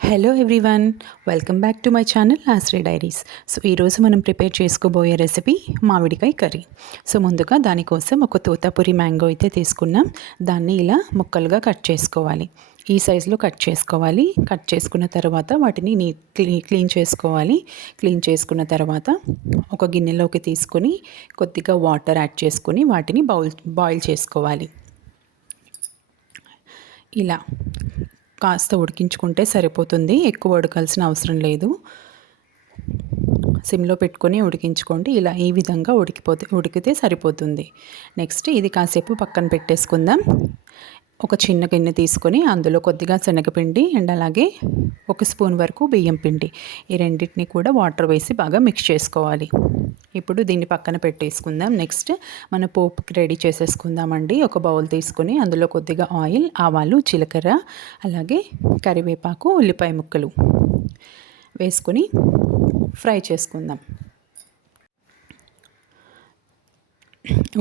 Hello everyone welcome back to my channel Ashri diaries so ఈరోజు మనం prepare చేసుకోబోయే recipe మామిడికాయ కర్రీ. సో ముందుగా దానికోసం ఒక తోతాపురి మ్యాంగో అయితే తీసుకున్నాం. దాన్ని ఇలా ముక్కలుగా కట్ చేసుకోవాలి. ఈ సైజులో కట్ చేసుకోవాలి. కట్ చేసుకున్న తర్వాత వాటిని నీట్ క్లీన్ చేసుకోవాలి. క్లీన్ చేసుకున్న తర్వాత ఒక గిన్నెలోకి తీసుకొని కొద్దిగా వాటర్ యాడ్ చేసుకొని వాటిని బౌల్ బాయిల్ చేసుకోవాలి. ఇలా కాస్త ఉడికించుకుంటే సరిపోతుంది. ఎక్కువ ఉడకాల్సిన అవసరం లేదు. సిమ్లో పెట్టుకొని ఉడికించుకోండి. ఇలా ఈ విధంగా ఉడికిపోతే ఉడికితే సరిపోతుంది. నెక్స్ట్ ఇది కాసేపు పక్కన పెట్టేసుకుందాం. ఒక చిన్న గిన్నె తీసుకొని అందులో కొద్దిగా శనగపిండి అండ్ అలాగే ఒక స్పూన్ వరకు బియ్యం పిండి. ఈ రెండింటిని కూడా వాటర్ వేసి బాగా మిక్స్ చేసుకోవాలి. ఇప్పుడు దీన్ని పక్కన పెట్టేసుకుందాం. నెక్స్ట్ మన పోపుకి రెడీ చేసేసుకుందామండి. ఒక బౌల్ తీసుకొని అందులో కొద్దిగా ఆయిల్ ఆవాలు జీలకర్ర అలాగే కరివేపాకు ఉల్లిపాయ ముక్కలు వేసుకొని ఫ్రై చేసుకుందాం.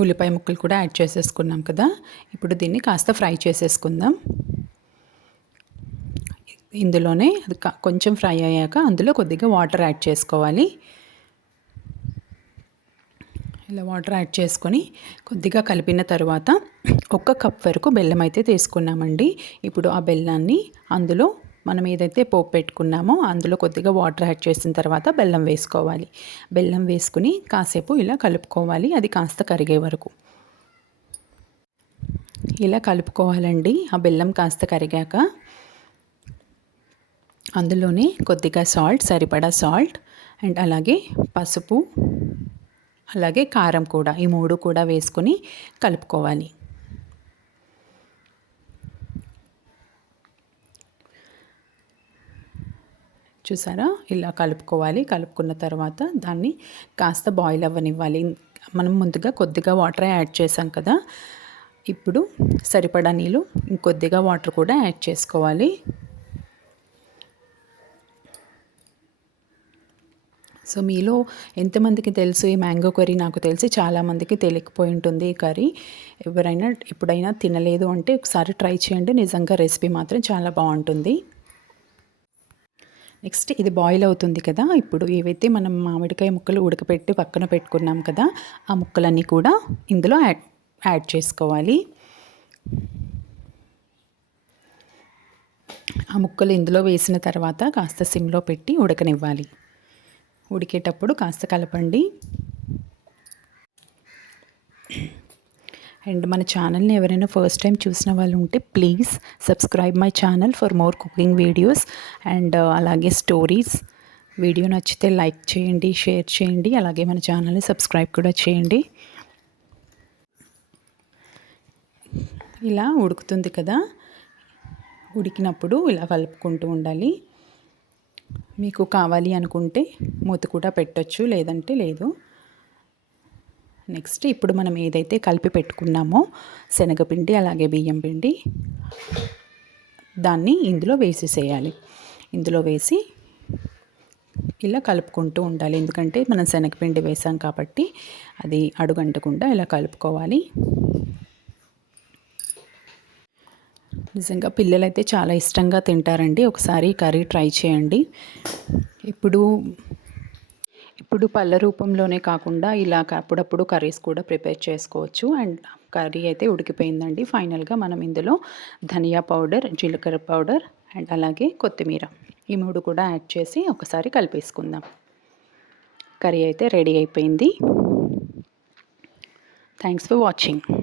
ఉల్లిపాయ ముక్కలు కూడా యాడ్ చేసేసుకున్నాం కదా. ఇప్పుడు దీన్ని కాస్త ఫ్రై చేసేసుకుందాం. ఇందులోనే అది కొంచెం ఫ్రై అయ్యాక అందులో కొద్దిగా వాటర్ యాడ్ చేసుకోవాలి. ఇలా వాటర్ యాడ్ చేసుకొని కొద్దిగా కలిపిన తర్వాత ఒక కప్ వరకు బెల్లం అయితే తీసుకున్నామండి. ఇప్పుడు ఆ బెల్లాన్ని అందులో మనం ఏదైతే పోపు పెట్టుకున్నామో అందులో కొద్దిగా వాటర్ యాడ్ చేసిన తర్వాత బెల్లం వేసుకోవాలి. బెల్లం వేసుకుని కాసేపు ఇలా కలుపుకోవాలి. అది కాస్త కరిగే వరకు. ఇలా కలుపుకోవాలండి. ఆ బెల్లం కాస్త కరిగాక అందులోనే కొద్దిగా సాల్ట్ సరిపడా సాల్ట్ అండ్ అలాగే పసుపు అలాగే కారం కూడా ఈ మూడు కూడా వేసుకొని కలుపుకోవాలి. చూసారా? ఇలా కలుపుకోవాలి. కలుపుకున్న తర్వాత దాన్ని కాస్త బాయిల్ అవ్వనివ్వాలి. మనం ముందుగా కొద్దిగా వాటర్ యాడ్ చేసాం కదా? ఇప్పుడు సరిపడా నీళ్ళు ఇంకొద్దిగా వాటర్ కూడా యాడ్ చేసుకోవాలి. సో మీలో ఎంతమందికి తెలుసు? ఈ మ్యాంగో కర్రీ నాకు తెలిసి చాలామందికి తెలియకపోయి ఉంటుంది ఈ కర్రీ. ఎవరైనా ఎప్పుడైనా తినలేదు అంటే ఒకసారి ట్రై చేయండి. నిజంగా రెసిపీ మాత్రం చాలా బాగుంటుంది. నెక్స్ట్ ఇది బాయిల్ అవుతుంది కదా. ఇప్పుడు ఏవైతే మనం మామిడికాయ ముక్కలు ఉడకపెట్టి పక్కన పెట్టుకున్నాం కదా ఆ ముక్కలన్నీ కూడా ఇందులో యాడ్ యాడ్ చేసుకోవాలి. ఆ ముక్కలు ఇందులో వేసిన తర్వాత కాస్త సిమ్లో పెట్టి ఉడకనివ్వాలి. ఉడికేటప్పుడు కాస్త కలపండి. అండ్ మన ఛానల్ని ఎవరైనా ఫస్ట్ టైం చూసిన వాళ్ళు ఉంటే please subscribe my channel for more cooking videos and uh, అలాగే స్టోరీస్. వీడియో నచ్చితే లైక్ చేయండి షేర్ చేయండి అలాగే మన ఛానల్ని సబ్స్క్రైబ్ కూడా చేయండి. ఇలా ఉడుకుతుంది కదా. ఉడికినప్పుడు ఇలా కలుపుకుంటూ ఉండాలి. మీకు కావాలి అనుకుంటే మూత కూడా పెట్టచ్చు లేదంటే లేదు. నెక్స్ట్ ఇప్పుడు మనం ఏదైతే కలిపి పెట్టుకున్నామో శనగపిండి అలాగే బియ్యం పిండి దాన్ని ఇందులో వేసేసేయాలి. ఇందులో వేసి ఇలా కలుపుకుంటూ ఉండాలి. ఎందుకంటే మనం శనగపిండి వేసాం కాబట్టి అది అడుగంటకుండా ఇలా కలుపుకోవాలి. నిజంగా పిల్లలైతే చాలా ఇష్టంగా తింటారండి. ఒకసారి కర్రీ ట్రై చేయండి. ఇప్పుడు ఇప్పుడు పళ్ళ రూపంలోనే కాకుండా ఇలా అప్పుడప్పుడు కర్రీస్ కూడా ప్రిపేర్ చేసుకోవచ్చు. అండ్ కర్రీ అయితే ఉడికిపోయిందండి. ఫైనల్గా మనం ఇందులో ధనియా పౌడర్ జీలకర్ర పౌడర్ అండ్ అలాగే కొత్తిమీర ఈ మూడు కూడా యాడ్ చేసి ఒకసారి కలిపేసుకుందాం. కర్రీ అయితే రెడీ అయిపోయింది. Thanks for watching.